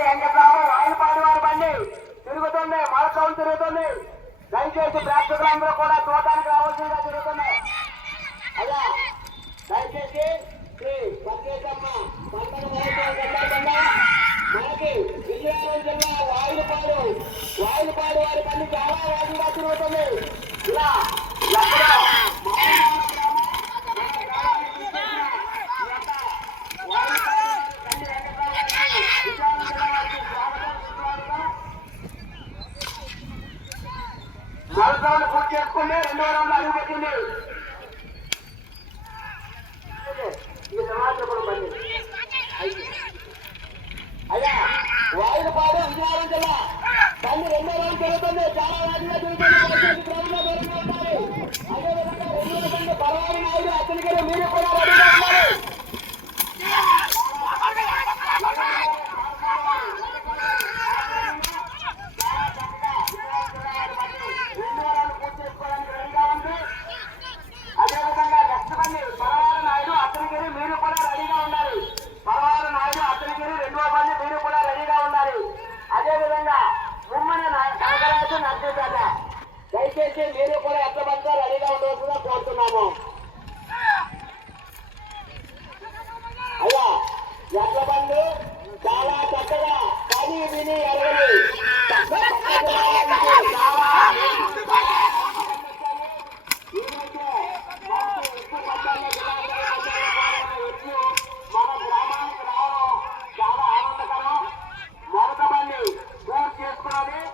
బండి వెంకట్రావు వాయుపాడు వారి బండి తిరుగుతుంది, మరొకం తిరుగుతుంది. దయచేసి ప్రేక్షకులందరూ కూడా చూడటానికి రావాల్సిందిగా తిరుగుతున్నాయి. అయ్యా దయచేసి శ్రీ పద్మేశమ్మ పండుగ మహోత్సవం సందర్భంగా మనకి విజయనగరం జిల్లా వాయుపాడు వారి బండి చాలా వేగంగా తిరుగుతుంది. ఇలా ఎక్కడో మరొకరు పూర్తి చేసుకుంటే 2వ రౌండ్ అడుగు పెట్టింది. అయ్యా వాయుపాడు విజయనగరం జిల్లా బండి 2వ రౌండ్ జరుగుతుంది, చాలా వేగంగా జరుగుతుంది. అదేవిధంగా 2వ బండి బలవారి నాయుడు అతనికి మీరు కూడా రెడీగా ఉన్నారు. అదేవిధంగా నెక్స్ట్ బండి పరవారు నాయుడు అతనికి మీరు కూడా రెడీగా ఉండాలి. పరవారు నాయుడు అతనికి 2వ బండి మీరు కూడా రెడీగా ఉండాలి. అదేవిధంగా ఉమ్మని కనకరాజు నర్సీపేట దయచేసి మీరు కూడా